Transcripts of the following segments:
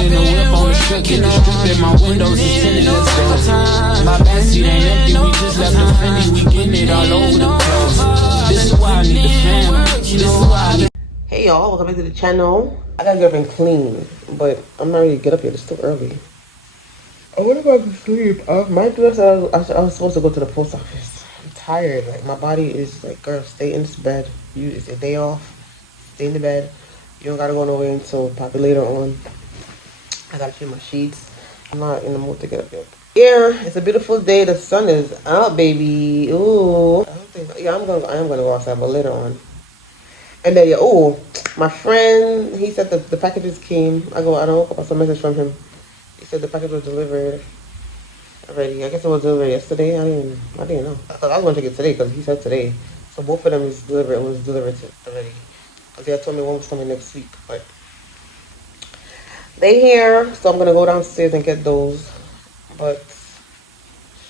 in the whip on the strip, get the strip in my windows is tinted, let's go. My backseat ain't empty, we just left the Fendi, we getting it all over the place. This is why I need the fam, this is why I need. Hey y'all, welcome back to the channel. I gotta get up and clean, but I'm not ready to get up yet, it's still early. I wanna go to sleep. My dress, I was supposed to go to the post office. I'm tired, like my body is like, girl, stay in this bed. It's a day off, stay in the bed. You don't gotta go nowhere until probably later on. I gotta change my sheets. I'm not in the mood to get up yet. Yeah, it's a beautiful day. The sun is out, baby. Ooh. I am gonna go outside, but later on. And then my friend, he said that the packages came. I woke up, I saw a message from him. He said the package was delivered already. I guess it was delivered yesterday. I didn't know. I thought I was gonna take it today because he said today. So both of them was delivered already. Because they had told me one was coming next week, but they here, so I'm gonna go downstairs and get those. But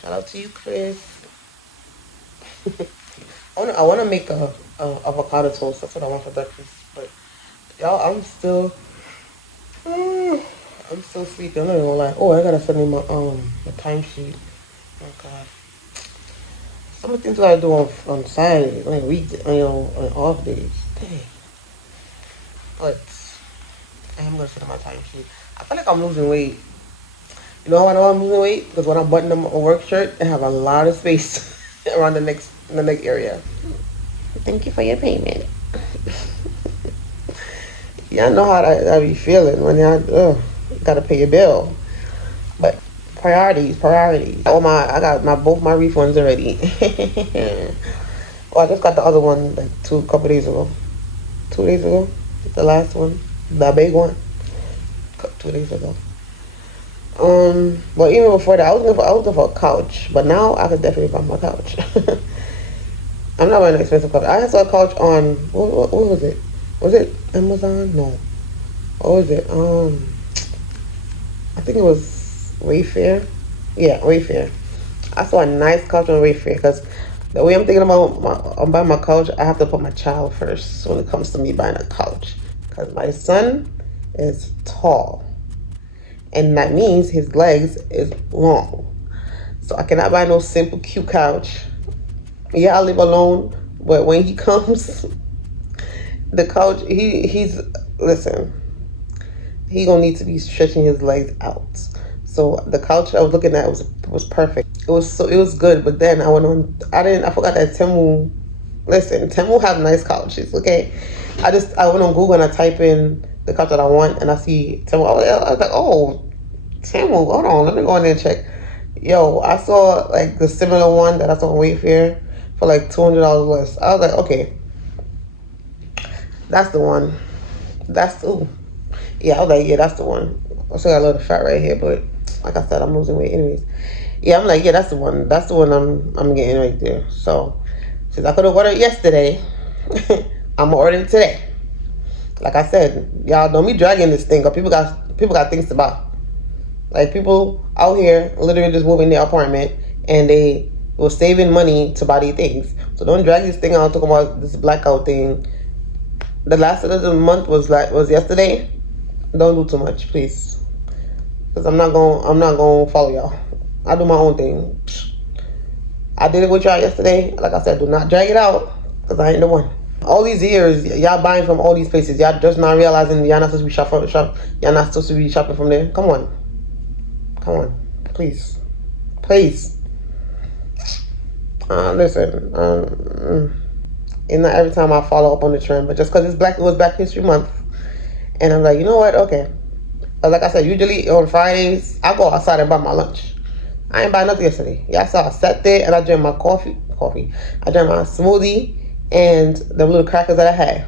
shout out to you, Chris. I wanna make a avocado toast. That's what I want for breakfast. But y'all, I'm still sleepy. I'm not even gonna lie. Oh, I gotta send me my timesheet. Oh God. Some of the things I gotta do on Saturday, like on off days. Dang. But I am gonna send my timesheet. I feel like I'm losing weight. You know how I know I'm losing weight? Because when I button up a work shirt, I have a lot of space around the neck area. Thank you for your payment. Y'all know how I be feeling when y'all gotta pay your bill. But priorities. I got both my refunds already. Well, I just got the other one like a couple days ago. 2 days ago, the last one, the big one, 2 days ago. But even before that, I was looking for a couch, but now I could definitely buy my couch. I'm not buying an expensive couch. I saw a couch on what was it? Was it Amazon? No. What was it? I think it was Wayfair. Yeah, Wayfair. I saw a nice couch on Wayfair because the way I'm thinking about I'm buying my couch, I have to put my child first when it comes to me buying a couch. Because my son is tall. And that means his legs is long. So I cannot buy no simple cute couch. Yeah, I live alone, but when he comes, the couch, listen, he gonna need to be stretching his legs out. So the couch I was looking at was perfect. It was good, but then I forgot that Temu have nice couches, okay? I went on Google and I type in the couch that I want and I see Temu. I was like, oh, Temu, hold on, let me go in there and check. Yo, I saw like the similar one that I saw on Wayfair for like $200 less. I was like, okay, that's the one. Yeah, I was like, yeah, that's the one. I still got a little fat right here, but like I said, I'm losing weight anyways. Yeah, I'm like, yeah, that's the one. That's the one I'm getting right there. So since I could have ordered yesterday, I'm gonna order it today. Like I said, y'all don't be dragging this thing, cause people got things to buy. Like people out here literally just moving their apartment and they were saving money to buy these things. So don't drag this thing out, talking about this blackout thing. The last of the month was yesterday. Don't do too much, please. Because I'm not gonna follow y'all. I do my own thing. I did it with y'all yesterday. Like I said, do not drag it out, because I ain't the one. All these years, y'all buying from all these places. Y'all just not realizing y'all not supposed to be y'all not supposed to be shopping from there. Come on, please. Listen, and not every time I follow up on the trend, but just because it was Black History Month, and I'm like, you know what? Okay. Like I said, usually on Fridays I go outside and buy my lunch. I ain't buy nothing yesterday. Yeah, so I sat there and I drank my coffee. I drank my smoothie and the little crackers that I had.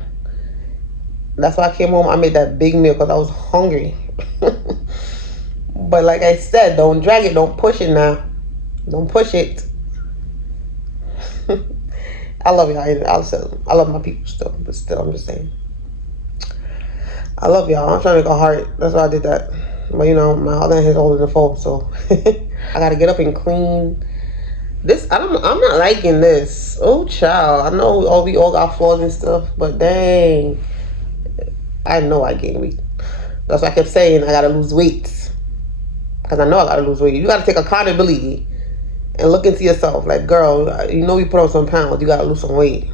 That's why I came home. I made that big meal because I was hungry. But like I said, don't drag it. Don't push it now. Don't push it. I love y'all. I love my people still. But still, I'm just saying. I love y'all. I'm trying to make a heart. That's why I did that. But you know, my other hand's holding the phone, so I gotta get up and clean. I'm not liking this. Oh, child. I know we all got flaws and stuff, but dang, I know I gained weight. That's why I kept saying I gotta lose weight. Because I know I gotta lose weight. You gotta take accountability and look into yourself. Like, girl, you know you put on some pounds. You gotta lose some weight.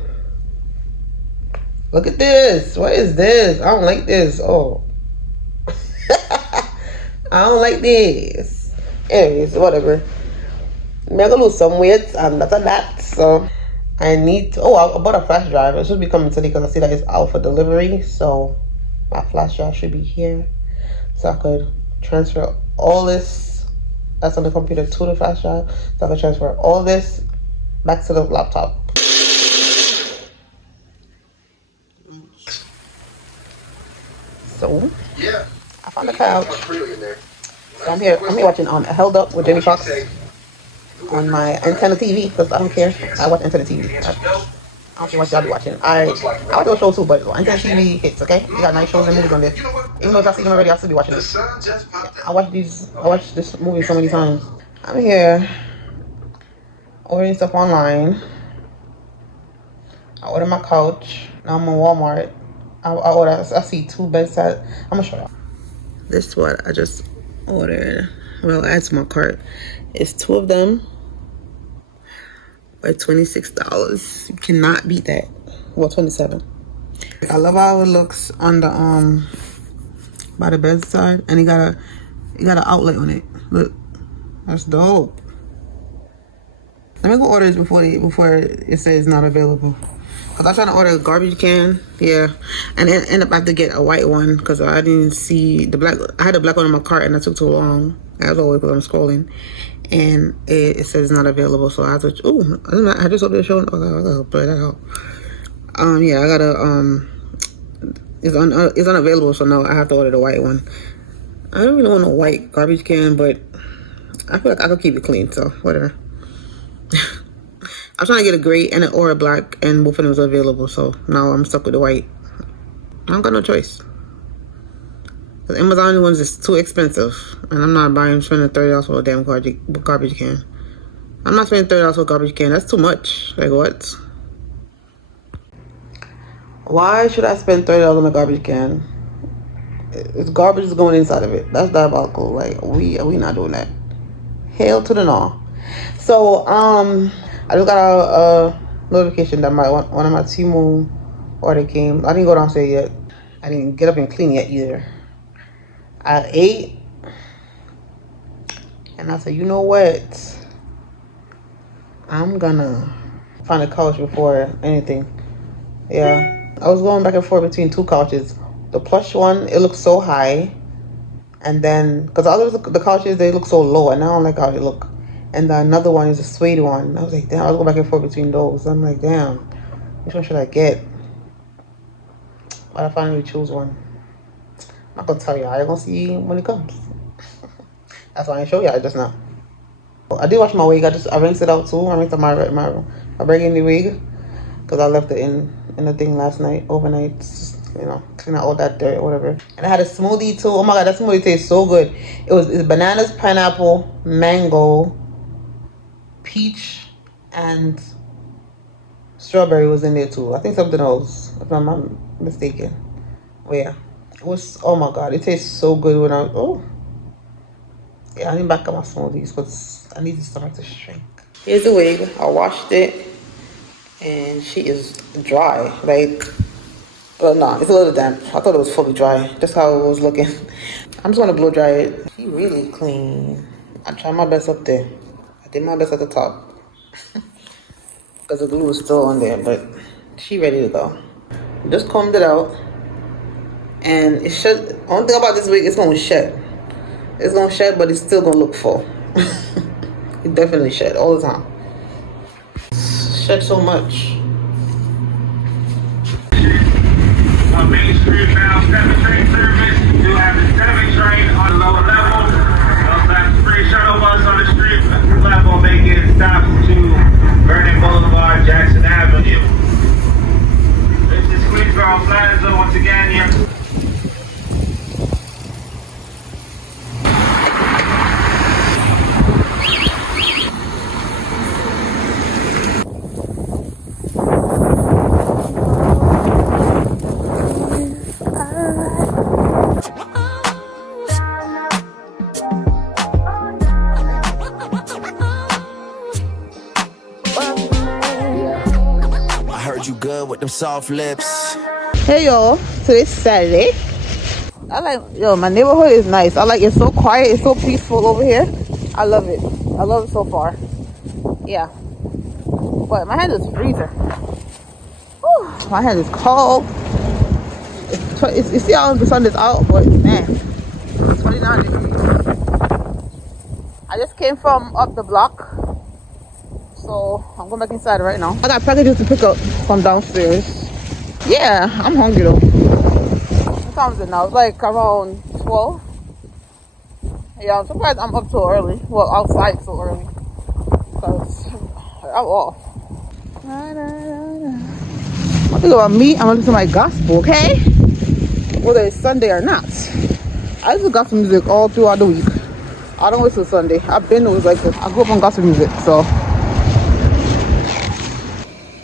Look at this. What is this? I don't like this. Oh. I don't like this. Anyways, whatever. I'm gonna lose some weight and that's a that. So I need to, I bought a flash drive. It should be coming today because I see that it's out for delivery. So my flash drive should be here. So I could transfer all this that's on the computer to the flash drive. So I could transfer all this back to the laptop. So yeah, I found the couch. So I'm here watching Held Up with Jamie Foxx on my antenna TV because I don't care. I watch antenna TV. I don't care what y'all be watching. I watch those shows too, but antenna TV hits. Okay, you got nice shows and movies on there. Even though if I see them already, I'll still be watching it. I watch this movie so many times. I'm here ordering stuff online. I ordered my couch. Now I'm on Walmart. I see 2 bedside. I'm gonna show y'all. This is what I just ordered. Well, add to my cart. It's 2 of them for $26. You cannot beat that. Well, $27. I love how it looks on the by the bedside, and you got an outlet on it. Look, that's dope. Let me go order this before it says not available. Cause I was trying to order a garbage can, yeah, and then end up having to get a white one because I didn't see the black. I had the black one in my cart and that took too long, as always, because I'm scrolling, and it says not available. So I have to. I just ordered the show. Okay, I gotta play that out. Yeah, I gotta. It's unavailable, so no, I have to order the white one. I don't really want a white garbage can, but I feel like I could keep it clean, so whatever. I was trying to get a gray or a black, and both of them was available, so now I'm stuck with the white. I don't got no choice. The Amazon ones is too expensive, and I'm not spending $30 for a damn garbage can. I'm not spending $30 for a garbage can. That's too much. Like, what? Why should I spend $30 on a garbage can? It's garbage is going inside of it. That's diabolical. Like, we not doing that. Hell to the no. So, I just got a notification that one of my Temu order came. I didn't go downstairs yet. I didn't get up and clean yet either. I ate, and I said, you know what? I'm gonna find a couch before anything. Yeah, I was going back and forth between 2 couches. The plush one, it looks so high, and then because the couches they look so low, and I don't like how they look. And the another one is a suede one. I was like, damn, I was going back and forth between those. I'm like, damn, which one should I get? But I finally choose one. I'm not gonna tell y'all. I'm gonna see when it comes. That's why I show y'all just now. I did wash my wig. I rinsed it out too. I rinsed out my burgundy wig because I left it in the thing last night, overnight. Just, clean out all that dirt or whatever. And I had a smoothie too. Oh my god, that smoothie tastes so good. It's bananas, pineapple, mango, peach, and strawberry was in there too. I think something else, if I'm not mistaken. But yeah, it was, oh my god, it tastes so good when yeah, I need back up my smoothies because I need the stomach to shrink. Here's the wig. I washed it and she is dry. Like, well, no, it's a little damp. I thought it was fully dry. Just how it was looking. I'm just gonna blow dry it. She really clean. I tried my best up there. I did my best at the top because the glue is still on there, but she ready to go. Just combed it out, and it should. Only thing about this wig, it's gonna shed. It's gonna shed, but it's still gonna look full. It definitely shed all the time. Shed so much. On Main Street bound 7 train service, you have the 7 train on the lower level. You also have the free shuttle bus on the street level making stops to Vernon Boulevard, Jackson Avenue. This is Queensboro Plaza once again here. good with them soft lips. Hey y'all, today's Saturday. My neighborhood is nice. It's so quiet, it's so peaceful over here. I love it. I love it so far. Yeah. But my hand is freezing. Whew, my hand is cold. You see how the sun is out, but man, it's 29 degrees. I just came from up the block, so I'm going back inside right now. I got packages to pick up from downstairs. Yeah, I'm hungry though. What time is it now? It's like around 12. Yeah, I'm surprised I'm up so early. Well, outside so early. Because I'm off. I think about me, I'm gonna listen to my gospel, okay? Whether it's Sunday or not. I listen to gospel music all throughout the week. I don't wait till Sunday. I've been always like this. I grew up on gospel music, so.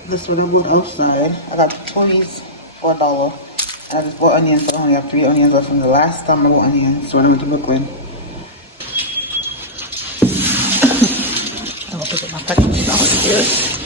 This one I bought outside. I got 20s for $1. And I just bought onions, so I only have 3 onions left from the last time I bought onions. So I went to Brooklyn. I'm gonna pick up my package downstairs.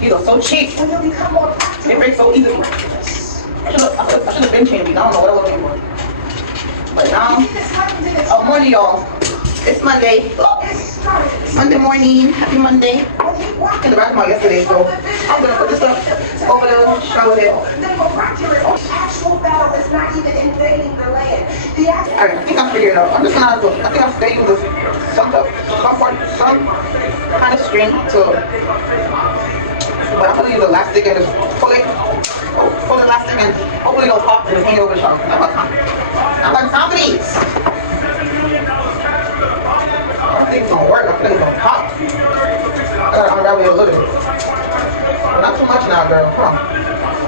These are so cheap. They break so easily. I should have been changing. I don't know what I was looking for. But now, morning, y'all. It's Monday. Monday morning. Happy Monday. In the bathroom yesterday, so I'm gonna put this up over the shower head. Alright, I think I'm figuring it out. I'm just gonna have to, I think I'm staying with some kind of string to. But I'm gonna use elastic and just pull it, pull the elastic and hopefully it'll pop and just hang it over the shower. I'm like, time for these. I think it's gonna work. I think it's gonna pop. I gotta unravel it a little bit. But not too much now, girl. Come on.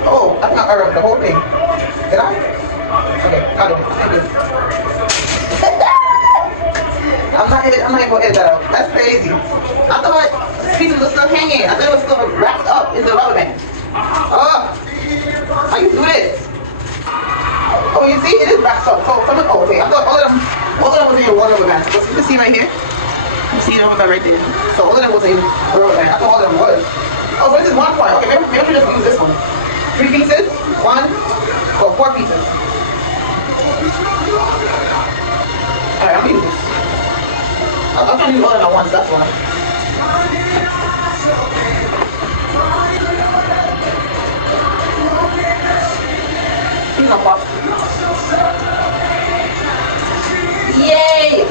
Oh, I think I unraveled the whole thing. Did I? Okay, got it. Thank you. I'm not gonna edit that out. That's crazy. I thought pieces were still hanging. I thought it was still wrapped up in the rubber band. Oh, how you do this? Oh, you see, it is wrapped up. So, okay. I thought all of them was in one rubber band. You can see right here. You see the rubber band right there. So all of them was in a rubber band. I thought all of them was. Oh, so this is one part. Okay, maybe I should just use this one. 3 pieces, 4 pieces. Alright, I'm using this. I'm trying to use all of them at once, that's why. He's not pop. Yay!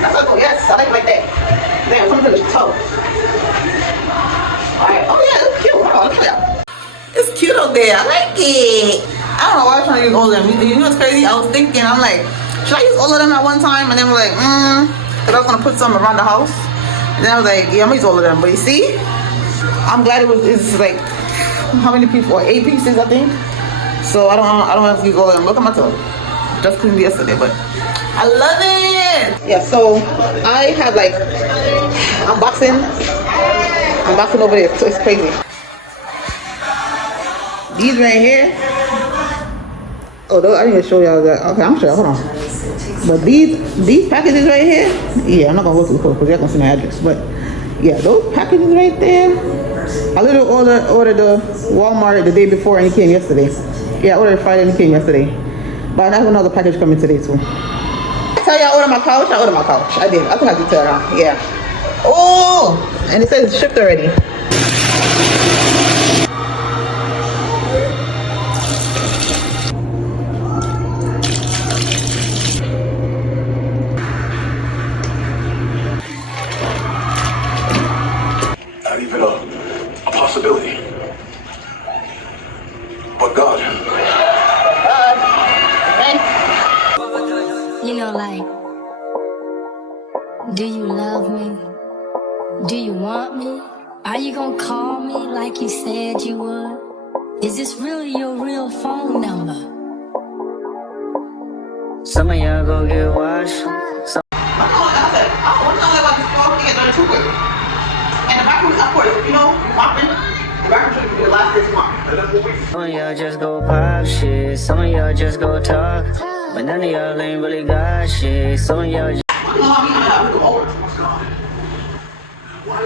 That's so cool. Yes, I like that. Damn, something to the toe. Alright, oh yeah, it's cute. Oh, look at that. It's cute up there. I like it. I don't know why I'm trying to use all of them. You know what's crazy? I was thinking, I'm like, should I use all of them at one time? And then I'm like, because I was going to put some around the house. And then I was like, yeah, I'm going to use all of them. But you see, I'm glad it's like, how many pieces? 8 pieces, I think. So I don't have to use all of them. Look at my toe. Just cleaned yesterday, but I love it. Yeah, so I have like unboxing over there. So it's crazy. These right here. Oh, I didn't even show y'all that. Okay, I'm sure. Hold on. But these packages right here. Yeah, I'm not gonna go through the code because you're gonna see my address. But yeah, those packages right there. I literally ordered the Walmart the day before and it came yesterday. Yeah, I ordered Friday and it came yesterday. But I have another package coming today too. I tell you I ordered my couch. I ordered my couch. I did. I think I did tell her. Yeah. Oh, and it says it's shipped already. Not even a possibility. But God. You know, like, do you love me? Do you want me? Are you gonna call me like you said you would? Is this really your real phone number? Some of y'all go get washed. I said, one time I got this phone thing and done it too quick. And the bathroom is upward, you know, mopping. The bathroom should be the last place mopping. Some of y'all just go pop shit. Some of y'all just go talk. But none of y'all ain't really got shit. Some of y'all just...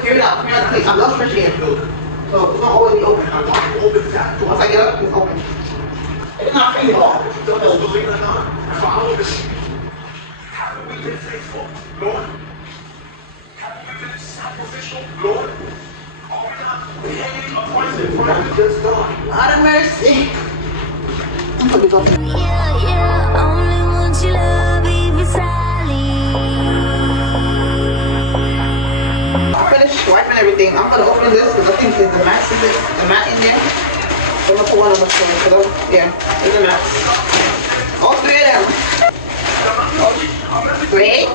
Hear it out, please. I love fresh air. So it's gonna always be open. I want to open that. So once I get up, it's open. It's not crazy at all. Believe it or not, follow this. Haven't we been faithful, Lord? Haven't we been sacrificial, Lord? Are we not paying a price in front of God? Out of mercy. Yeah, only want you love even Wiping everything. I'm gonna open this because I think there's the mat in there. I'm gonna put one on the floor. So yeah, there's a mat. All three of them. Red.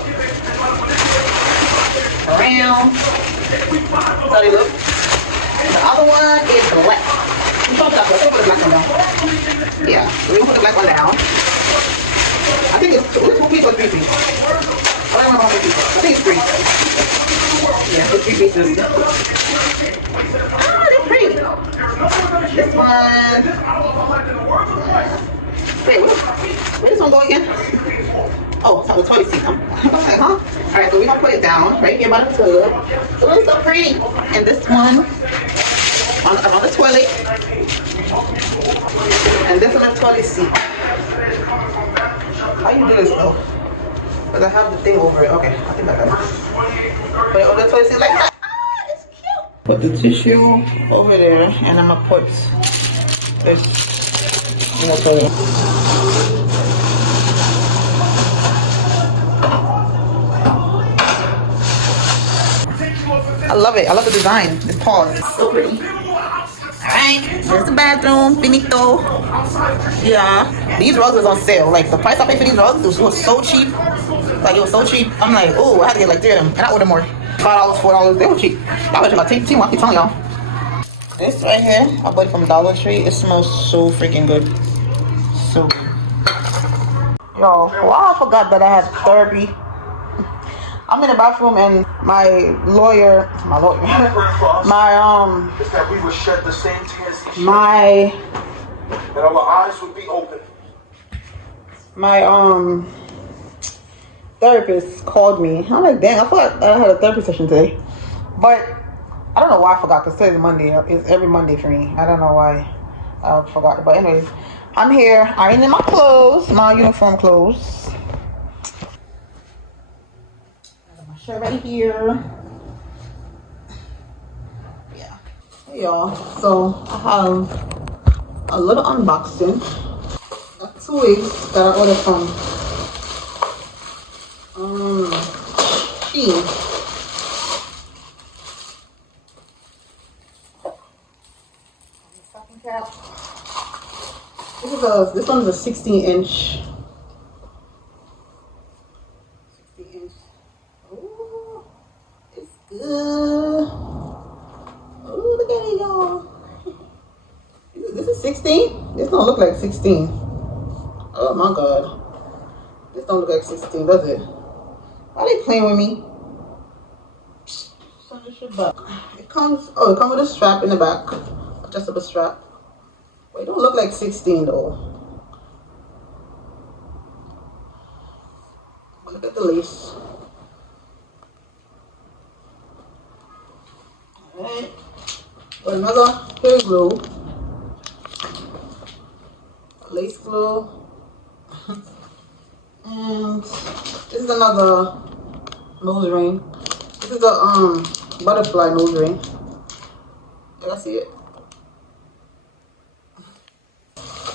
Brown. So they look. The other one is black. Let's put the black one down. Yeah, we're gonna put the black one down. I think it's 2 pieces or 3 pieces. I don't remember how many pieces. I think it's 3. Yeah, it's 3 pieces. Ah, they're pretty. This one. Wait, where does one go again? Oh, it's on the toilet seat. I'm like, huh? Alright, so we're gonna put it down right here by the tub. It looks so pretty. And this one on the toilet. And this one on the toilet seat. How you do this though? Because I have the thing over it. Okay, I think I got it. Put it on the toilet seat like that. Ah, it's cute. Put the tissue over there, and I'm gonna put this in the toilet. I love it. I love the design. This paws. It's so pretty. Alright, there's the bathroom. Finito. Yeah. These rugs was on sale. Like, the price I paid for these rugs was so cheap. Like, it was so cheap. I'm like, oh, I had to get like 3 of them. And I ordered more. $5, $4. They were cheap. I was about to take I keep telling y'all. This right here, I bought it from Dollar Tree. It smells so freaking good. So good. Yo, well, I forgot that I had therapy. I'm in the bathroom and my lawyer, is that we would shed the same tears he shed, that our eyes would be open. My therapist called me. I'm like, dang, I thought I had a therapy session today. But I don't know why I forgot, because today's Monday. It's every Monday for me. I don't know why I forgot. But anyways, I'm here. I'm in my clothes, my uniform clothes. Right here. Yeah. Hey y'all. So I have a little unboxing. I have 2 wigs that I ordered from Shein. Stocking cap. This one is a 16-inch. Oh, look at it, y'all. This is 16? This don't look like 16. Oh my god. This don't look like 16, does it? Why are they playing with me? Send this shit back. It comes with a strap in the back. Adjustable strap. But it don't look like 16 though. Look at the lace. Alright, got another hair glue, lace glue, and this is another nose ring. This is a butterfly nose ring. Can I see it?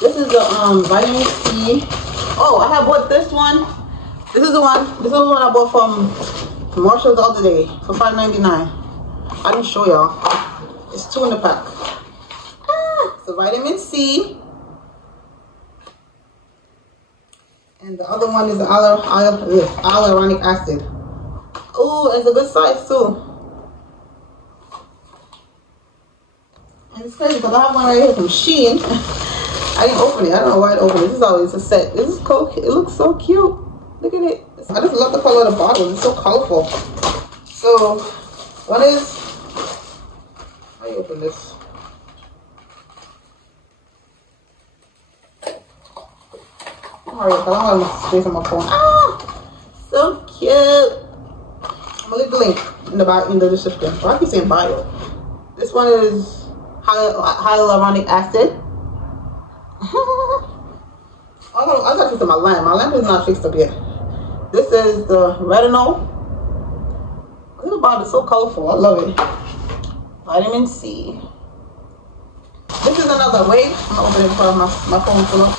This is the vitamin C. Oh, I have bought this one. This is the one. This is the one I bought from Marshall's the other day for $5.99. I didn't show y'all. It's 2 in the pack. It's a vitamin C. And the other one is hyaluronic acid. Oh, it's a good size too. And it's crazy because I have one right here from Shein. I didn't open it. I don't know why I opened it. This is always a set. This is cool. It looks so cute. Look at it. I just love the color of the bottle. It's so colorful. So, one is... How do you open this? Alright, I don't want to space on my phone. Ah! So cute. I'm going to leave the link in the description. Well, I keep saying bio. This one is hyaluronic acid. I got to fix my lamp. My lamp is not fixed up yet. This is the retinol. This bottle is so colorful. I love it. Vitamin C. This is another wave. I'm gonna open it before my phone full up.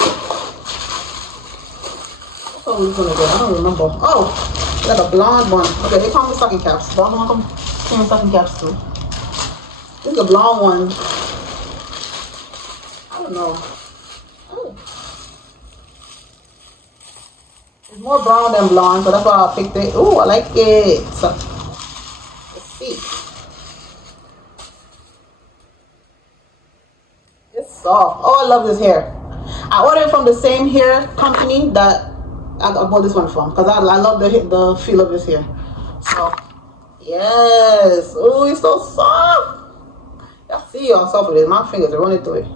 What was gonna get? I don't remember. Oh, I got a blonde one. Okay, they come with stocking caps. Blonde one come with stocking caps too. This is a blonde one. I don't know. Oh. It's more brown than blonde, so that's why I picked it. Ooh, I like it. So, let's see. It's soft. Oh, I love this hair. I ordered from the same hair company that I bought this one from because I love the feel of this hair. So, yes. Oh, it's so soft. Y'all see yourself with it. My fingers are running through it.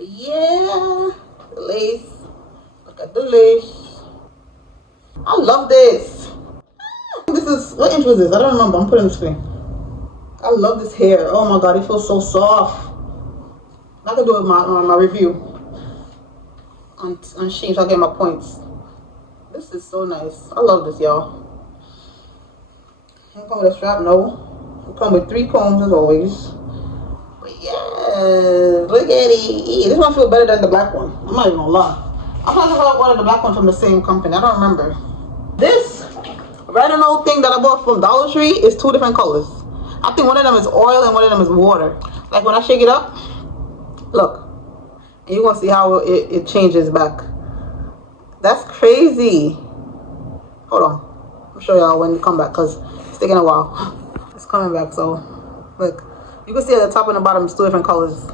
Yeah. The lace. Look at the lace. I love this. This is, what inch was this? I don't remember. I'm putting the screen. I love this hair. Oh my god, it feels so soft. I can do it my review on Shein so I get my points. This is so nice. I love this, y'all. It come with a strap, no. It come with 3 combs as always. But yeah, look at it. This one feels better than the black one. I'm not even gonna lie. I'm trying to figure out one of the black ones from the same company. I don't remember. This retinol thing that I bought from Dollar Tree is 2 different colors. I think one of them is oil and one of them is water. Like when I shake it up, look, and you're gonna see how it changes back. That's crazy. Hold on, I'll show y'all when you come back because it's taking a while. It's coming back, so look. You can see at the top and the bottom it's 2 different colors.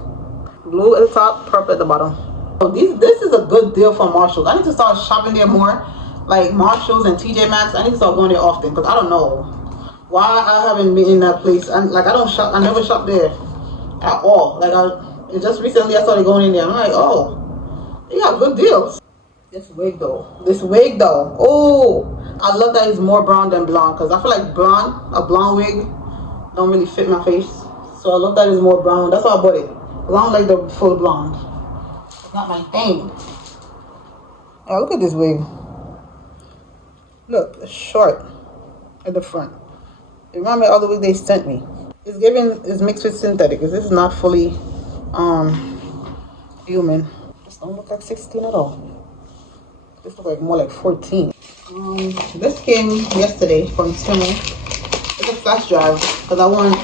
Blue at the top, purple at the bottom. So this is a good deal for Marshalls. I need to start shopping there more. Like Marshalls and TJ Maxx. I need to start going there often because I don't know why I haven't been in that place. I don't shop. I never shop there at all. Like just recently I started going in there. I'm like, oh, they got good deals. This wig though. Oh, I love that it's more brown than blonde because I feel like a blonde wig don't really fit my face. So I love that it's more brown. That's why I bought it. I don't like the full blonde. It's not my thing. Oh, look at this wig. Look, it's short at the front. It reminds me of all the wig they sent me. It's mixed with synthetic. This is not fully human. This don't look like 16 at all. This looks like more like 14. This came yesterday from Temu. It's a flash drive because I want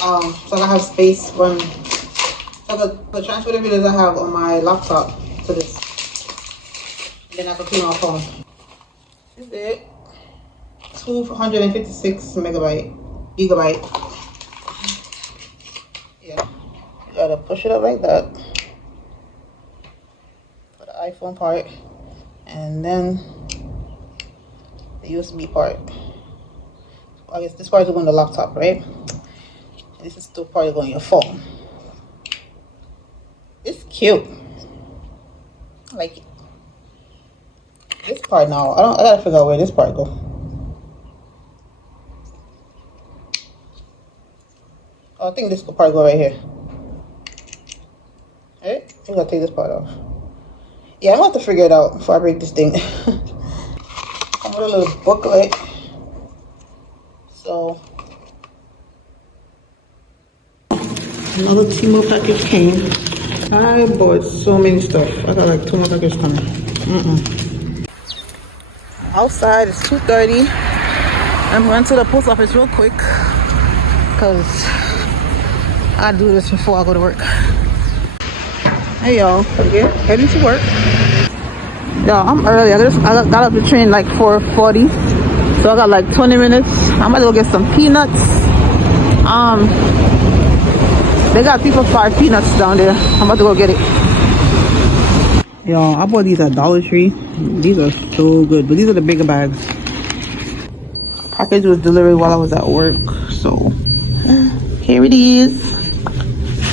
so I have space when so the transfer the videos I have on my laptop to this. And then I can put my phone. This is it. 256 gigabyte. Yeah. You gotta push it up like that. For the iPhone part. And then the USB part. I guess this part is going on the laptop, right? And this is still part of going on your phone. It's cute. I like it. This part now, I gotta figure out where this part go. Oh, I think this could probably go right here. Alright, I think I'll take this part off. Yeah, I'm gonna have to figure it out before I break this thing. I'm with a little booklet. So another Temu package came. I bought so many stuff. I got like 2 more packages coming. Outside it's 2:30. I'm going to the post office real quick because I do this before I go to work. Hey y'all, again, heading to work. Y'all, I'm early. I got up the train like 4:40, so I got like 20 minutes. I'm about to go get some peanuts. They got people fried peanuts down there. I'm about to go get it. Yo, I bought these at Dollar Tree. These are so good, but these are the bigger bags. Package was delivered while I was at work, so here it is.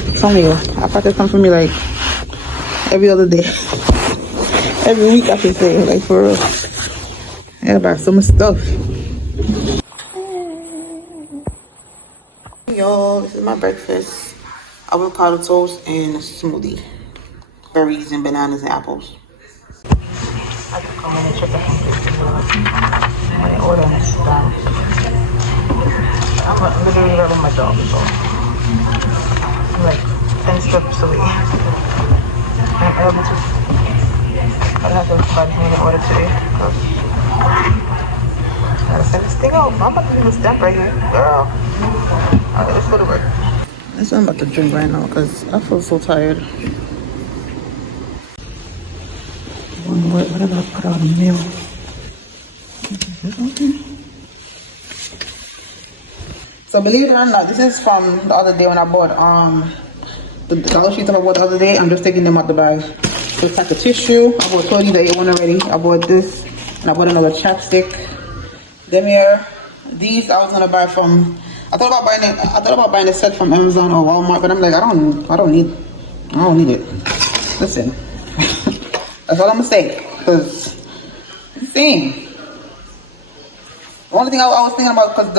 It's only a package comes for me like every other day, every week I should say, like for real. I gotta buy so much stuff. Yo, this is my breakfast: avocado toast and a smoothie, berries and bananas and apples. I just come in and check my order and it's done. I'm literally loving my job, so I'm like 10 steps away. I'm able to. I have to find me an order today because I gotta send this thing out. I'm about to do this stamp right here, girl. Alright, let's go to work. That's what I'm about to drink right now because I feel so tired. What did I put out in the mail? So believe it or not, this is from the other day when I bought the Dollar Tree stuff I bought the other day. I'm just taking them out the bag. So it's like a tissue. I bought Cody that ate one already. I bought this and I bought another chapstick. Them here. These I was gonna buy from. I thought about buying a set from Amazon or Walmart, but I'm like, I don't need it. Listen, that's all I'm gonna say, cause it's the same. The only thing I was thinking about, cause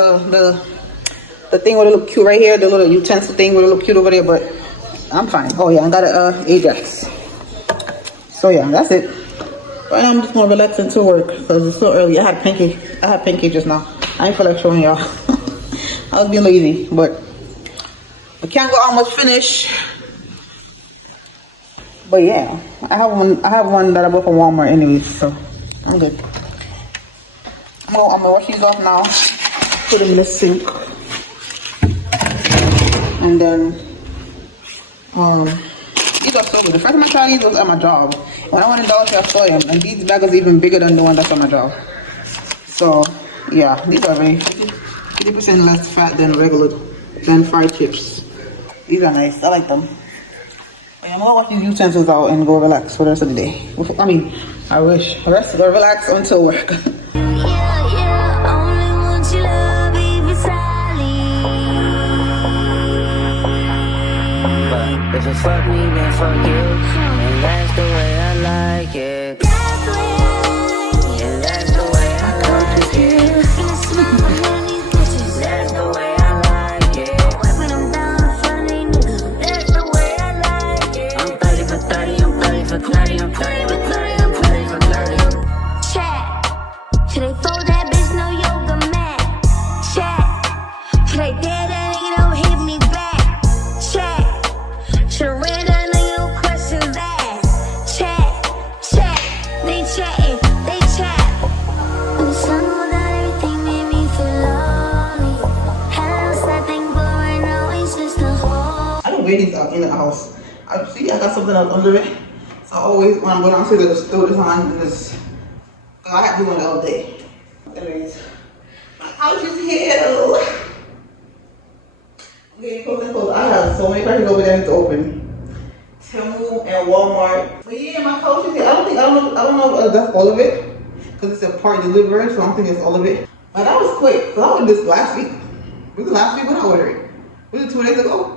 the thing would look cute right here, the little utensil thing would look cute over there, but I'm fine. Oh yeah, I got a Ajax. So yeah, that's it. Right now I'm just gonna relax into work because it's so early. I had pancake just now. I ain't feel like showing y'all. I was being lazy, but I can't go almost finish. But yeah, I have one that I bought from Walmart anyways, so I'm good. I'm gonna wash these off now, put them in the sink, and then these are so good. The first time I tried these was at my job. When I went in Dollar Tree, I saw them, and these bags are even bigger than the one that's on my job. So yeah, these are very 50% less fat than fried chips. These are nice. I like them. I'm gonna wash these utensils out and go relax for the rest of the day. I mean, I wish. Go relax until work. If you fuck me, then fuck you. And that's the way I like it. And that's the way I like it. That's the way I like it. That's the way I like it. I'm 30 for 30, I'm 30 for 30, I'm 30 for 30, I'm 30 for 30. Chat. Should they fold that bitch? No yoga mat. Chat. Should they dare that nigga? Don't hit me back. Chat. Should ran that nigga? No questions asked. Chat. They chatting. They chat. The sun without everything made me feel lonely. Had a sad thing, but right now it's just a hole. I don't wear these out in the house. I got something else under it. So I always, when I'm going downstairs, I just throw this on and just, I have to do it all day. Anyways, my house is here. I'm getting close and close. I have so many packages over there to open. Temu and Walmart. But yeah, my couch is here. I don't know if that's all of it. Because it's a part delivery, so I don't think it's all of it. But that was quick. Because I ordered this last week. Was it last week when I ordered it? Was it 2 days ago?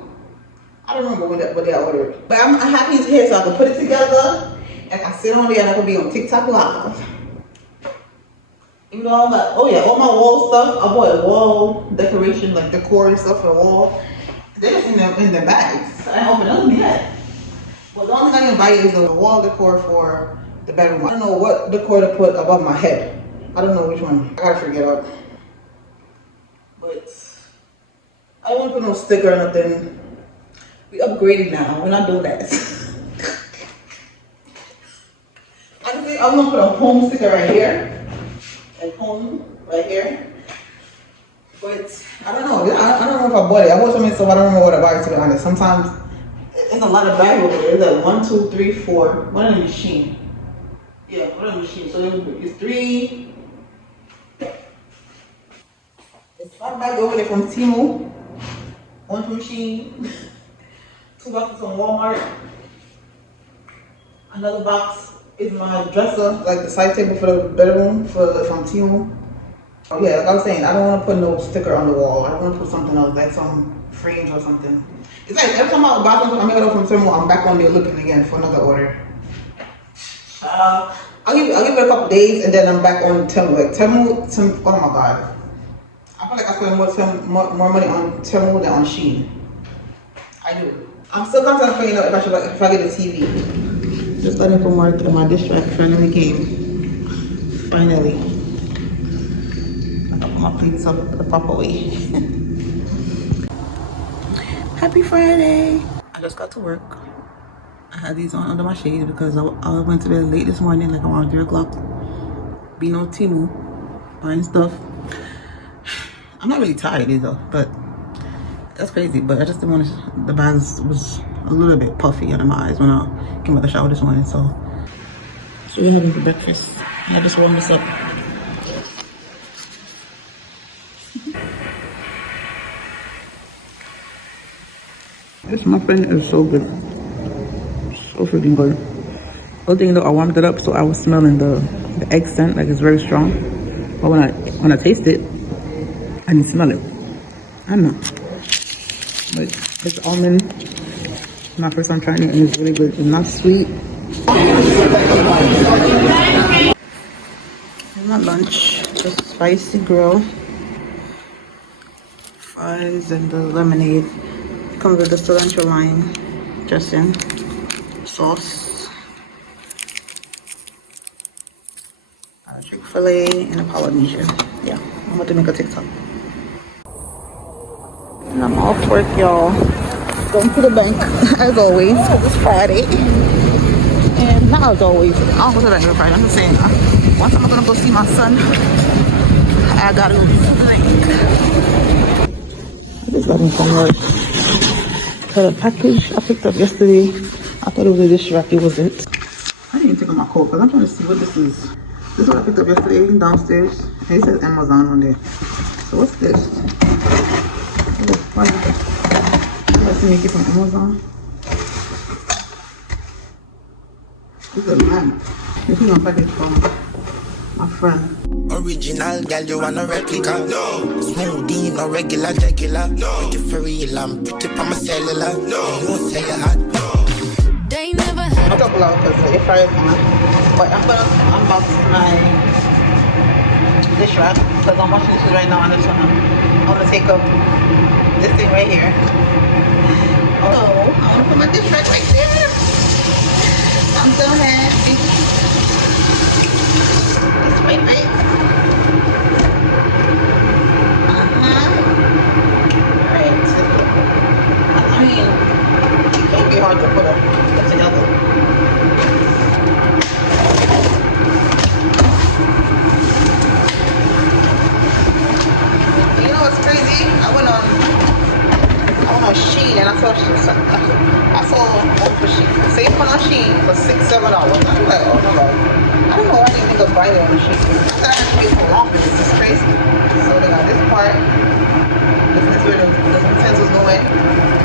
I don't remember what day I ordered. But I'm happy it's here so I can put it together. And I can sit on it and I can be on TikTok Live. Even though I'm like, oh yeah, all my wall stuff. I bought wall decoration, like decor and stuff for the wall. They're just in the bags. I haven't opened them yet. Well, the only thing I didn't buy is the wall decor for the bedroom. I don't know what decor to put above my head. I don't know which one. I gotta figure it out. But I don't want to put no sticker or nothing. We upgraded now. We're not doing that. I think I'm gonna put a home sticker right here. And home right here. But I don't know. I don't know if I bought it. I bought so many stuff. I don't remember what I bought, to be honest. Sometimes it's a lot of bags over there. There's like 1, 2, 3, 4. One on the machine. Yeah, one on the machine. So it's 3. There's 5 bags over there from Temu. One from machine. 2 boxes from Walmart. Another box is my dresser, like the side table for the bedroom from Temu. Oh yeah, like I was saying, I don't want to put no sticker on the wall. I want to put something else, like some frames or something. It's like every time I buy something, I make it up from Temu, I'm back on there looking again for another order. I'll give it a couple days and then I'm back on Temu. Like Temu, oh my god. I feel like I spend more money on Temu than on Shein. I do. I'm still contemplating if I get a TV. Just letting for Mark and my dish rack finally came. Finally. I put my plates up the proper way. Happy Friday! I just got to work. I had these on under my shade because I went to bed late this morning, like around 3 o'clock. Being on Temu, buying stuff. I'm not really tired either, but that's crazy. But I just didn't want to, the bags was a little bit puffy under my eyes when I came out of the shower this morning. So we're having for breakfast. And I just warmed this up. This muffin is so good. So freaking good. Other thing though, I warmed it up so I was smelling the egg scent, like it's very strong. But when I taste it, I didn't smell it. I don't know. But it's almond. My first time trying it and it's really good. It's not sweet. And my lunch, the spicy grill, fries and the lemonade. It comes with the cilantro lime dressing, sauce, Chick-fil-A and a Polynesian. Yeah, I'm about to make a TikTok. And I'm off work, y'all. Going to the bank, as always. It's Friday. And not as always. I don't go to the bank every Friday. I'm just saying, once I'm gonna go see my son, I gotta go to the bank. I just got in from work. The package I picked up yesterday, I thought it was a dish rack. It wasn't. I didn't even take off my coat because I'm trying to see what this is. This is what I picked up yesterday downstairs. And it says Amazon on there. So what's this? Let's make it from Amazon. This is a lamp. This is my package from my friend. Original girl, you want a replica? No. Smoothie, no regular. No. Make it for real, I'm pretty from my cellular. No. You won't sell your heart. No. They never had. I'll talk loud because the air fryer is on. But I'm gonna unbox my dish rack because I'm washing this right now and I'm gonna take up this thing right here. Oh, I wanna put my dish rack right there. I'm so happy. It's right. Alright. I mean, it can't be hard to put it together. You know what's crazy? I went on Shein and I saw one for Shein. Same one on Shein for $6-7. I was like, oh my god. I don't know why I didn't think of buying it on Shein. I thought I had to wait for long, but this is crazy. So they got this part. This is where the utensils go in.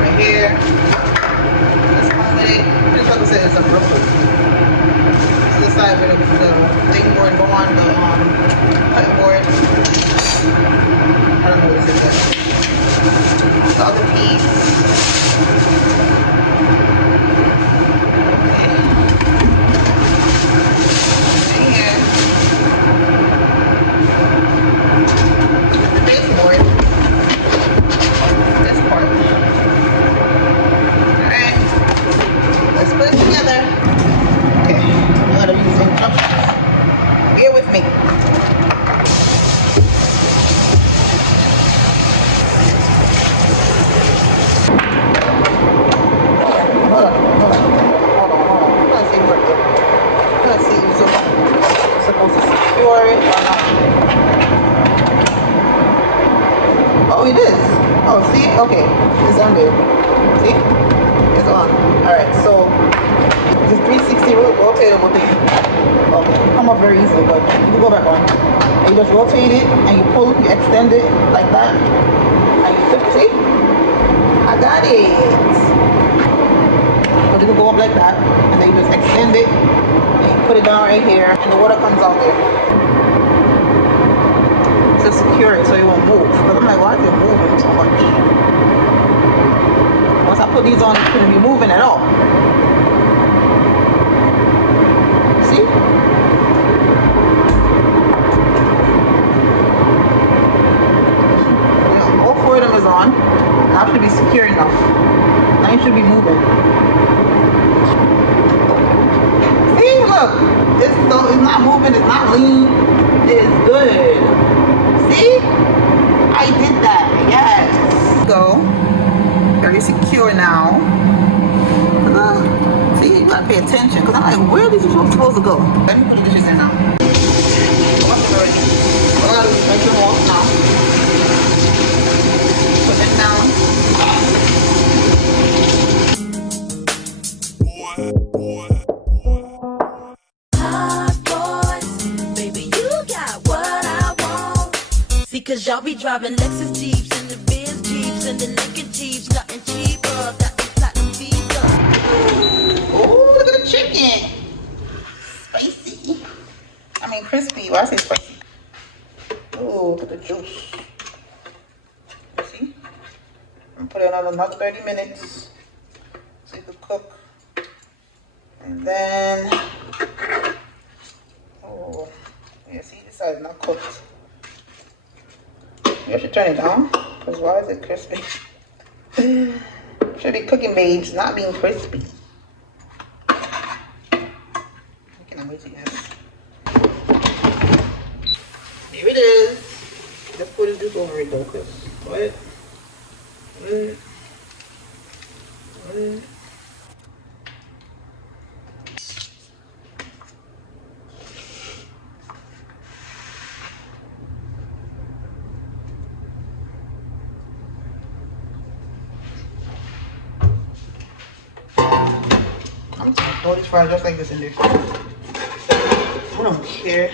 Right here. Let's come with it. This like I said, it's a ruffle. This is the side where the thing board go on, the cut board. I don't know what this is. The other piece. Right here. The baseboard. This part. Alright. Let's put it together. Okay. I'm gonna use instructions. Bear with me. Hold on. I'm gonna see what let's see if it's supposed to secure it or not. Oh, it is. Oh, see? Okay. It's on there. See? It's on. Alright, so just 360 rotatable thing. Oh, come up very easily, but you go back on. And you just rotate it and you pull, you extend it like that. And you flip it. See? I got it. But you can go up like that, and then you just extend it, and you put it down right here, and the water comes out there. To secure it so it won't move. But I'm like, why is it moving so much? Once I put these on, it shouldn't be moving at all. See? Yeah, all 4 of them is on. Now it should be secure enough. Now it should be moving. See, look. It's not moving, it's not lean. It's good. See? I did that. Yes. Go. Very secure now. See, you gotta pay attention. Because I'm like, where are these supposed to go? Let me put the dishes in now. Wash it already. I gotta make them wash now. Put them down. Cause y'all be driving Lexus Jeeps and the Benz Jeeps and the Lincoln Jeeps, nothing cheaper, got the platinum visa. Oh, look at the chicken. Spicy. I mean crispy. Why I say spicy? Oh, look at the juice. See? I'm putting on another 30 minutes so it could cook. And then, oh, yeah, see, this side is not cooked. You should turn it down, because why is it crispy? Should be cooking, babes, not being crispy. I can't wait to get this. Here it is. Let's put this over it though, because what? I'm gonna throw these fries just like this in there. I don't care.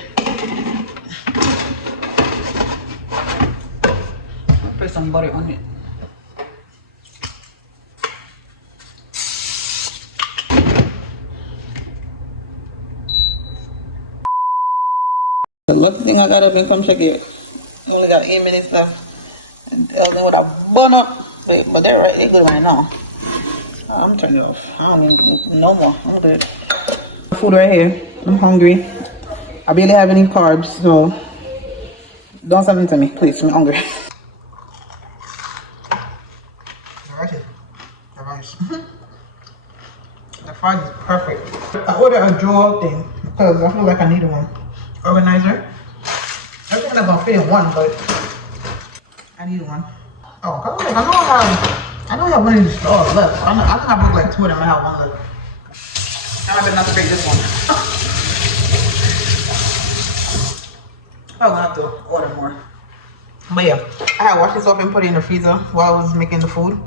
I'll put some butter on it. The lucky thing I got up and come check it. I only got 8 minutes left. And then with a bun up, but they're right, they're good right now. I'm turning it off. I don't even no more. I'm good. Food right here. I'm hungry. I barely have any carbs, so don't send them to me, please. I'm hungry. The rice. The fries is perfect. I ordered a drawer thing because I feel like I need one. Organizer. Everything is gonna fit in one, but I need one. Oh, cause I know I have one of these straws left. I think I broke like 2 of them. I have one left. I better not to break this one. I'm gonna have to order more. But yeah, I had washed this off and put it in the freezer while I was making the food.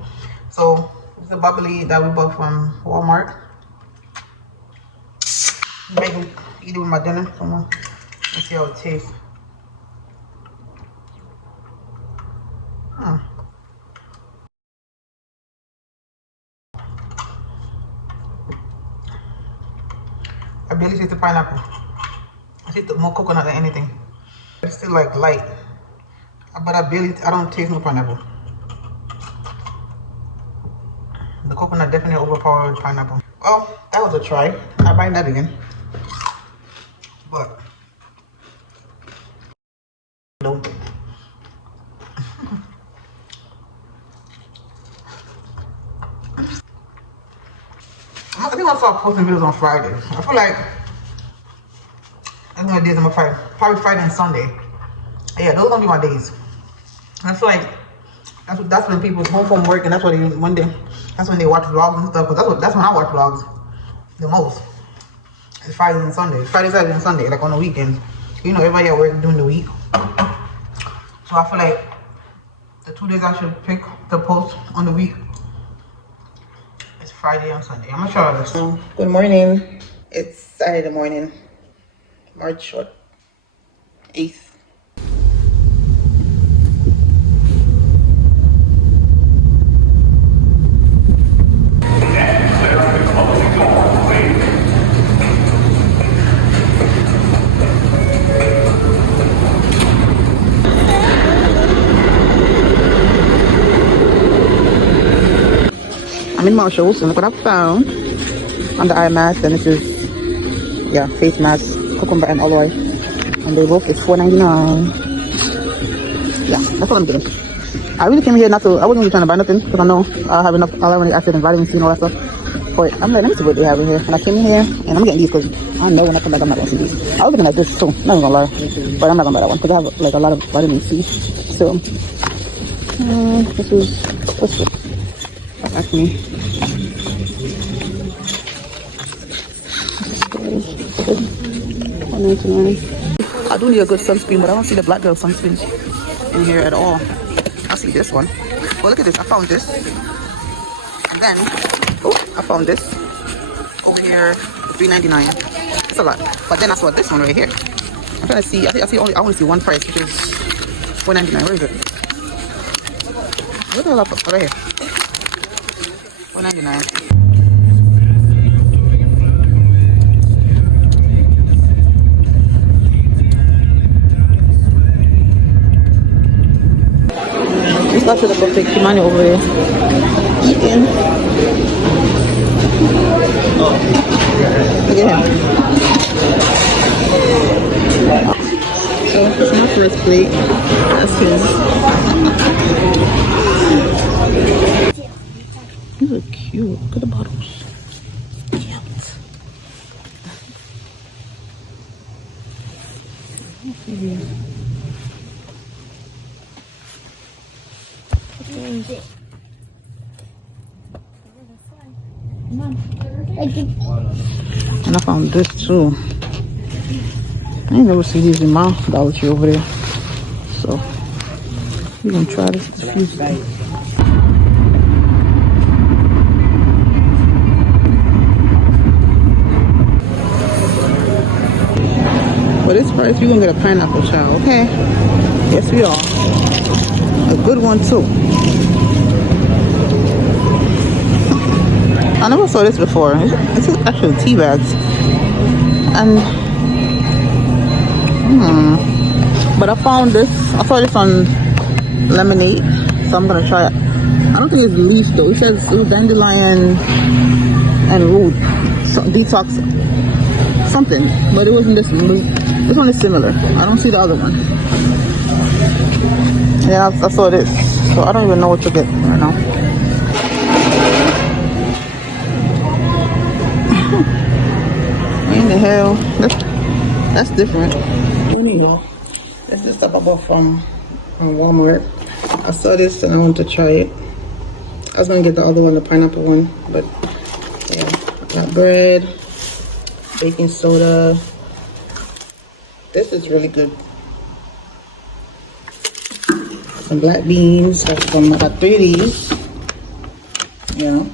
So it's a bubbly that we bought from Walmart. Maybe eat it with my dinner. So let's see how it tastes. I barely taste the pineapple. I taste more coconut than anything. It's still like light. But I don't taste no pineapple. The coconut definitely overpowered pineapple. Well, that was a try. I'll buy that again. But no. I think I'll start posting videos on Friday. I feel like I'm gonna do them on Friday. Probably Friday and Sunday. Yeah, those are gonna be my days. And I feel like that's when people's home from work, and that's what that's when they watch vlogs and stuff. Cause that's when I watch vlogs the most. It's Fridays and Sundays. Friday, Saturday, and Sunday, like on the weekends. You know, everybody at work during the week. So I feel like the 2 days I should pick to post on the week is Friday and Sunday. I'm gonna try this. Good morning. It's Saturday morning, March 8th. I'm in Marshalls and look what I found on the eye mask, and this is face mask, cucumber and aloe, and they both is $4.99. Yeah, that's what I'm doing. I really came here not to, I wasn't really trying to buy nothing because I know I have enough hyaluronic acid and vitamin C and all that stuff. But I'm like, let me see what they have in here. And I came in here and I'm getting these because I know when I come back I'm not going to see these. I was looking at this too, not even gonna lie, but I'm not gonna buy that one because I have like a lot of vitamin C. So this is what's this? That's acne. I do need a good sunscreen, but I don't see the black girl sunscreens in here at all. I see this one. Well, look at this. I found this, and then I found this over here for $3.99. It's a lot, but then I saw this one right here. I'm trying to see. I want to see one price, which is $4.99. Where is it? Where the hell up? Right here. $4.99. Just got to the buffet. Kimani over there eating. Look at him. So this is my first plate. That's his. These are cute. Look at the bottles. Cute. And I found this too. I ain't never see these in my Dollar Tree over there. So we're gonna try this. For this price, you're gonna get a pineapple, child, okay? Yes, we are. A good one too. I never saw this before. This is actually tea bags. And but I found this. I saw this on lemonade, so I'm gonna try it. I don't think it's leaf though. It says dandelion and root, so detox something, but it wasn't this one. This one is similar. I don't see the other one. Yeah, I saw this, so I don't even know what to get right now. In the hell, that's different. Anyhow, this is stuff I bought from Walmart. I saw this and I want to try it. I was gonna get the other one, the pineapple one, but yeah, I got bread, baking soda. This is really good. Some black beans. I got 3 of these. You know.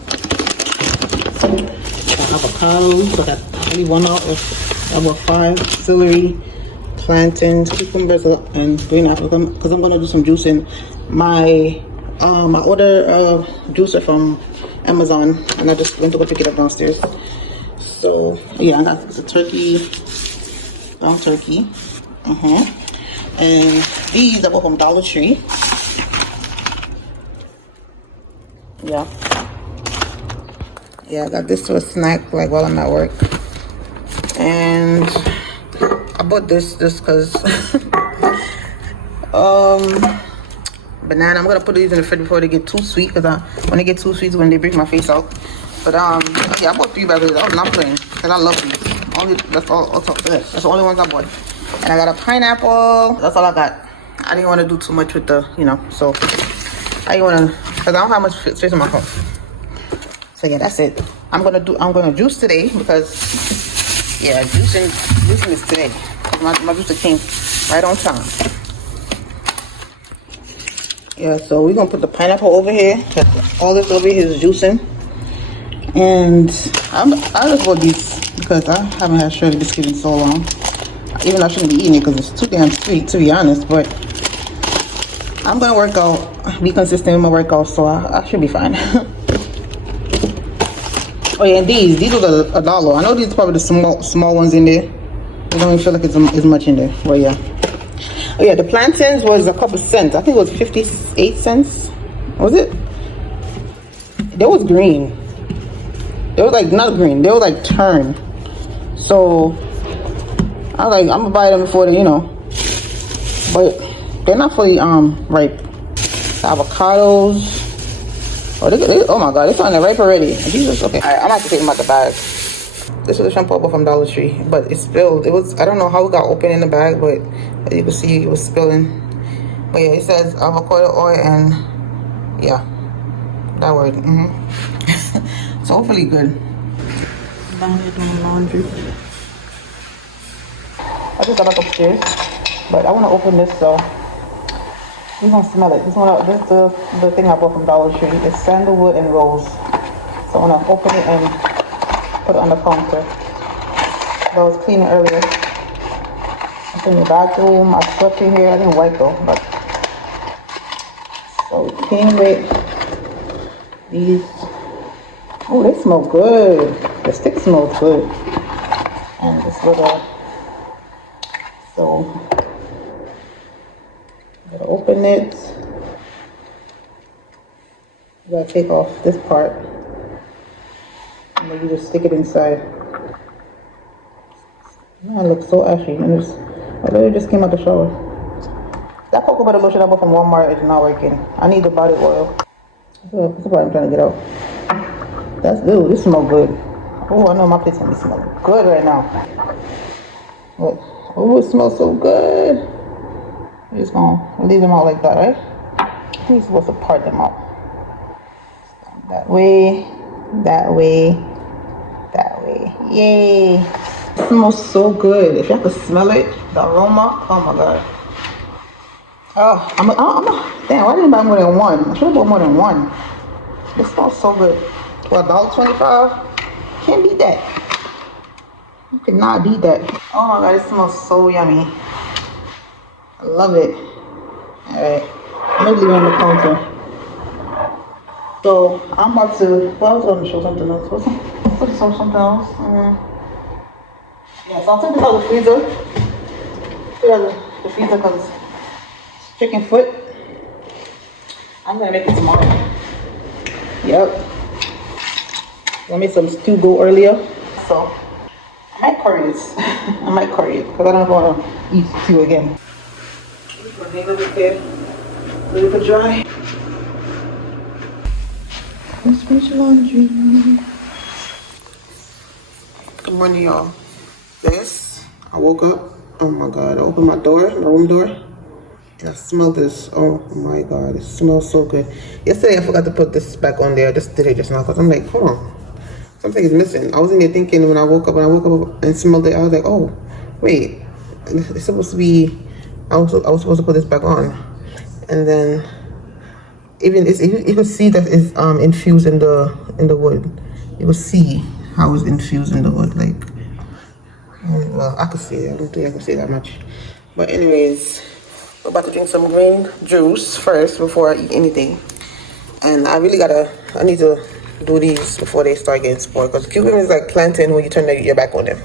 Avocados. So I got only one out of about 5. Celery, plantains, cucumbers, and green apples. Because I'm gonna do some juicing. I ordered a juicer from Amazon, and I just went to go pick it up downstairs. So yeah, I got the turkey, ground turkey. And these I bought from Dollar Tree. Yeah, I got this to a snack like while I'm at work. And I bought this just because banana. I'm gonna put these in the fridge before they get too sweet, because when they get too sweet is when they break my face out. But yeah, I bought 3 bags of these. I was not playing because I love these. That's the only ones I bought. And I got a pineapple. That's all I got. I didn't want to do too much with the, so I didn't want to, because I don't have much space in my cup. So yeah, that's it. I'm gonna juice today because yeah, juicing is today. My juicer came right on time. Yeah, so we're gonna put the pineapple over here. All this over here is juicing. And I just bought these because I haven't had Shirley biscuit in so long. Even though I shouldn't be eating it because it's too damn sweet, to be honest. But I'm gonna work out, be consistent with my workout, so I should be fine. Oh yeah, and these are $1. I know these are probably the small ones in there. I don't even feel like it's much in there. Well, yeah. Oh yeah, the plantains was a couple cents. I think it was 58 cents. Was it? That was green. They was like not green. They was like turned. So I was like, I'm gonna buy them before they, but they're not fully ripe. Avocados. Oh my God, it's on the ripe already. Jesus. Okay. Alright, I'm gonna have to take them out the bag. This is a shampoo bottle from Dollar Tree, but it spilled. It was, I don't know how it got open in the bag, but as you can see, it was spilling. But yeah, it says avocado oil and yeah, that word. So hopefully good. Down here doing laundry. I just got back upstairs, but I want to open this, so we're gonna smell it. This is the thing I bought from Dollar Tree. It's sandalwood and rose. So I want to open it and put it on the counter. I was cleaning earlier. It's in the bathroom. I swept in here. I didn't wipe though, but so we clean with these. Oh, they smell good. The stick smells good. And this little. So I'm gonna open it. You gotta take off this part. And then you just stick it inside. Man, it looks so ashy. I literally just came out the shower. That cocoa butter lotion I bought from Walmart is not working. I need the body oil. That's what I'm trying to get out. That's good. This smells good. Oh, I know my plate's gonna be smelling good right now. Look. Oh, it smells so good. We're just gonna leave them out like that, right? We're supposed to part them out. That way, that way, that way. Yay! It smells so good. If y'all could smell it, the aroma, oh my God. Oh, damn, why didn't I buy more than one? I should have bought more than one. It smells so good. For $1.25, can't beat that. You cannot beat that. Oh my God, it smells so yummy. I love it. Alright, I'm gonna leave it on the counter. So I'm about to, well, I was going to show something else. What's something else? Yeah, so I'll take this out of the freezer. Take it out of the freezer because it's chicken foot. I'm gonna make it tomorrow. Yep. I made some stew go earlier. So I might curry this. I might curry it because I don't want to eat stew again. Leave it there. Leave it dry. Let's finish the laundry. Good morning, y'all. I woke up. Oh my God, I opened my room door, and I smelled this. Oh my God, it smells so good. Yesterday, I forgot to put this back on there. I just did it just now because I'm like, hold on. Something is missing. I was in there thinking when I woke up and smelled it, I was like, oh, wait. It's supposed to be, I was supposed to put this back on. And then, even you can see that it's infused in the wood. You will see how it's infused in the wood. Like, well, I could see it. I don't think I can see that much. But anyways, we're about to drink some green juice first before I eat anything. And I need to do these before they start getting spoiled. Because cucumber is like plantain when you turn your back on them.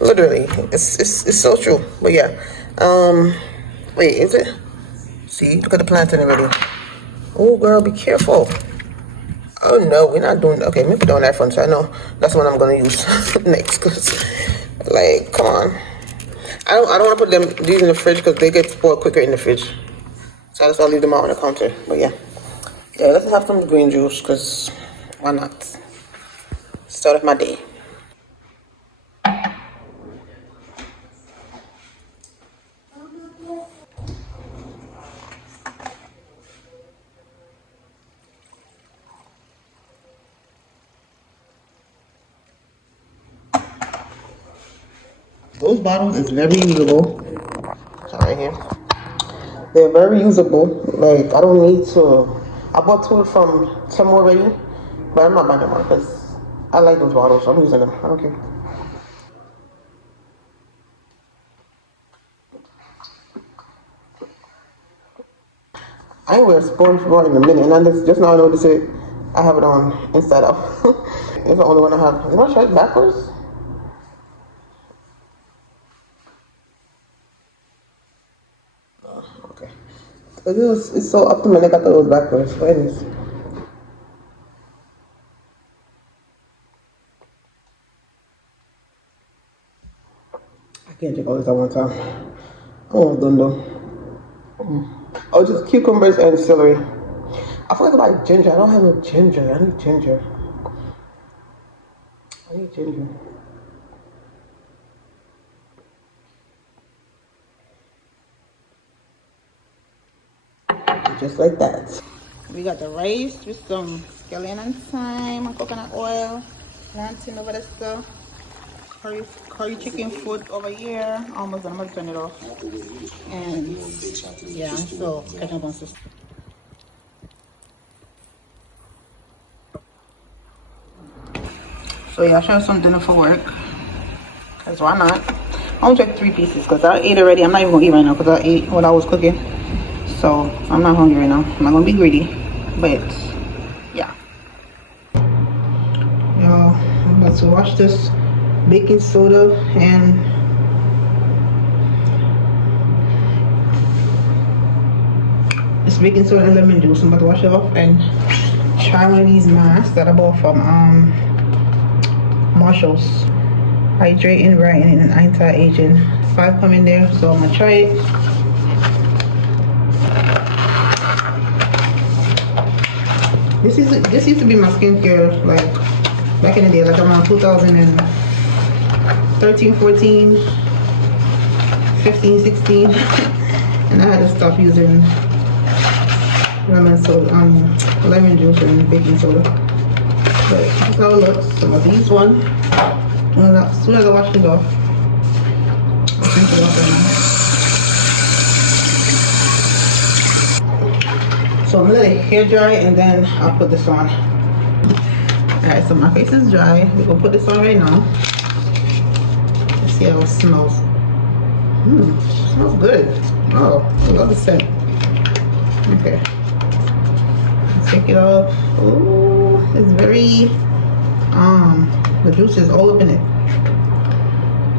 Literally, it's so true. But yeah, wait, is it? See, look at the plantain already. Oh, girl, be careful. Oh, no, we're not doing... Okay, maybe doing that front, so I know that's what I'm going to use next. Because, like, come on. I don't want to put these in the fridge because they get spoiled quicker in the fridge. So I'll leave them out on the counter. But, yeah. Yeah, let's have some green juice because why not? Start off my day. Those bottles is very usable. It's right here. They're very usable. Like, I don't need to... I bought two from Tim already, but I'm not buying them because I like those bottles, so I'm using them. I don't care. I ain't wear a SpongeBob in a minute, and I just now noticed it. I have it on inside out. It's the only one I have. You want to try it backwards? Okay. It's so up to my neck. I thought it was backwards. But anyways. Can't drink all this at one time. I'm almost done though. Oh, just cucumbers and celery. I forgot to buy ginger. I don't have no ginger. I need ginger. Just like that. We got the rice with some scallion and thyme and coconut oil. Plantain over the stuff. Curry chicken foot over here. Almost done. I'm gonna turn it off. And yeah, so catch up on sister. So yeah, I should have some dinner for work. Cause why not? I'm gonna take 3 pieces because I ate already. I'm not even gonna eat right now because I ate what I was cooking. So I'm not hungry right now. I'm not gonna be greedy. But yeah. Y'all, I'm about to wash this baking soda and this baking soda and lemon juice. I'm about to wash it off and try one of these masks that I bought from Marshalls. Hydrating, brightening, and anti-aging. 5 come in there, so I'm gonna try it. This used to be my skincare like back in the day, like around 2013, 14, 15, 16, and I had to stop using lemon juice and baking soda. But this is how it looks. Some of these ones. As soon as I wash it off, I'll rinse it off right now. So I'm gonna let it hair dry and then I'll put this on. Alright, so my face is dry. We're gonna put this on right now. Let's see how it smells. It smells good. Oh, I love the scent. Okay. Let's take it off. Oh, it's very the juice is all up in it.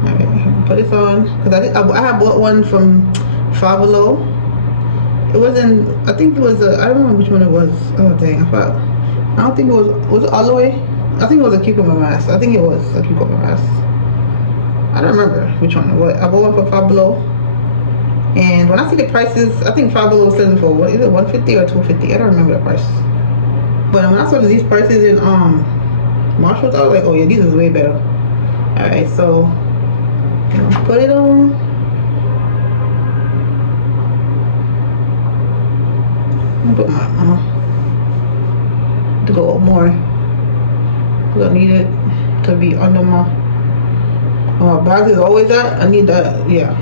Alright, put this on. Because I had bought one from Five Below. It wasn't, I think it was I don't remember which one it was. Oh dang, I don't think it was it aloe? I think it was a cucumber mask. I think it was a cucumber mask. I don't remember which one it was. I bought one from Five Below. And when I see the prices, I think Five Below was selling for what, either $150 or $250. I don't remember the price. But when I saw these prices in Marshalls, I was like, oh yeah, these is way better. Alright, so put it on. I'll put my to go up more. Because I need it to be under my bag is always at. I need that, yeah.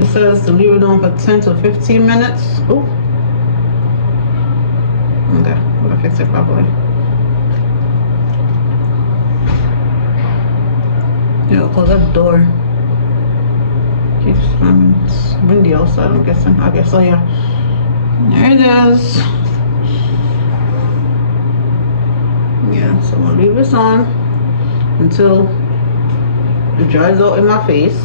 It says to leave it on for 10 to 15 minutes. Oh. Okay, I'm gonna fix it properly. Yeah, close that door. It's windy outside, I'm guessing. I guess so, yeah. There it is. Yeah, so I'm gonna leave this on until it dries out in my face.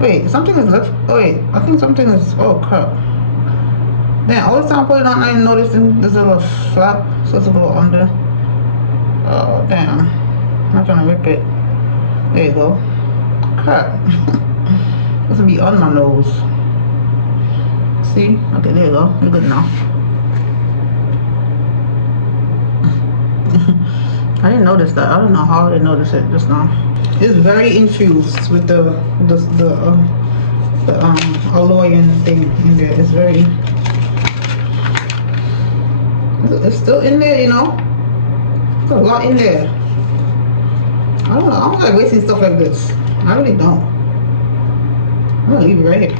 Wait, something is left. Oh wait, I think something is. Oh crap. Then all the time I put it on, I didn't notice this little flap, so it's a little under. Oh damn. I'm not trying to rip it. There you go. Crap. This will be on my nose. See? Okay, there you go. You're good now. I didn't notice that. I don't know how I didn't notice it just now. It's very infused with the aloe and thing in there. It's very. It's still in there, you know. There's a lot in there. I don't know. I don't like wasting stuff like this. I really don't. I'm gonna leave it right here.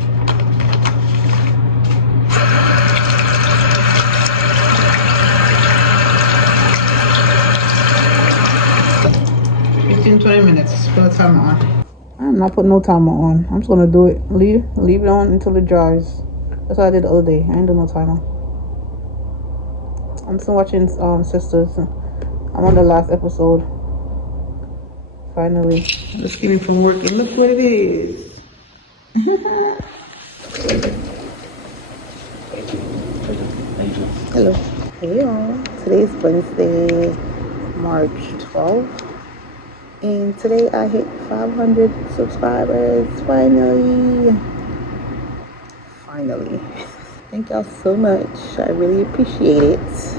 15-20 minutes. Put the timer on. I'm not putting no timer on. I'm just gonna do it. Leave it on until it dries. That's what I did the other day. I ain't doing no timer. I'm still watching Sisters. I'm on the last episode. Finally. Just came in from work and look what it is. Hello. Hey y'all. Today's Wednesday, March 12th. And today I hit 500 subscribers. Finally. Thank y'all so much. I really appreciate it.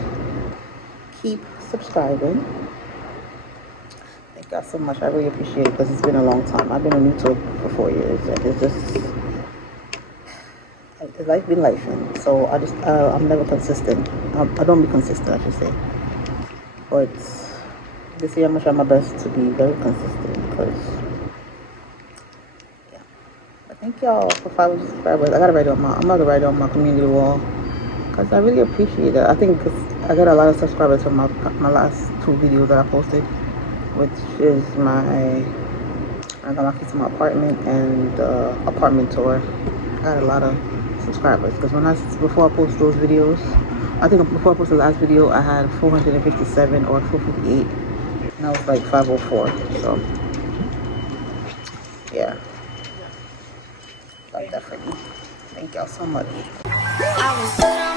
Keep subscribing. Thank y'all so much. I really appreciate it because it's been a long time. I've been on YouTube for 4 years. Like, it's just, life been lifing. So I'm never consistent. I don't be consistent, I should say. But this year I'm gonna try my best to be very consistent because, yeah. But thank y'all for 500 subscribers. I'm gonna write it on my community wall because I really appreciate it. I think I got a lot of subscribers from my last 2 videos that I posted, which is I got my kids in my apartment and apartment tour. I got a lot of subscribers because before I post those videos, I think before I posted the last video I had 457 or 458. Now it's like 504. So yeah, love that for me. Thank y'all so much. I was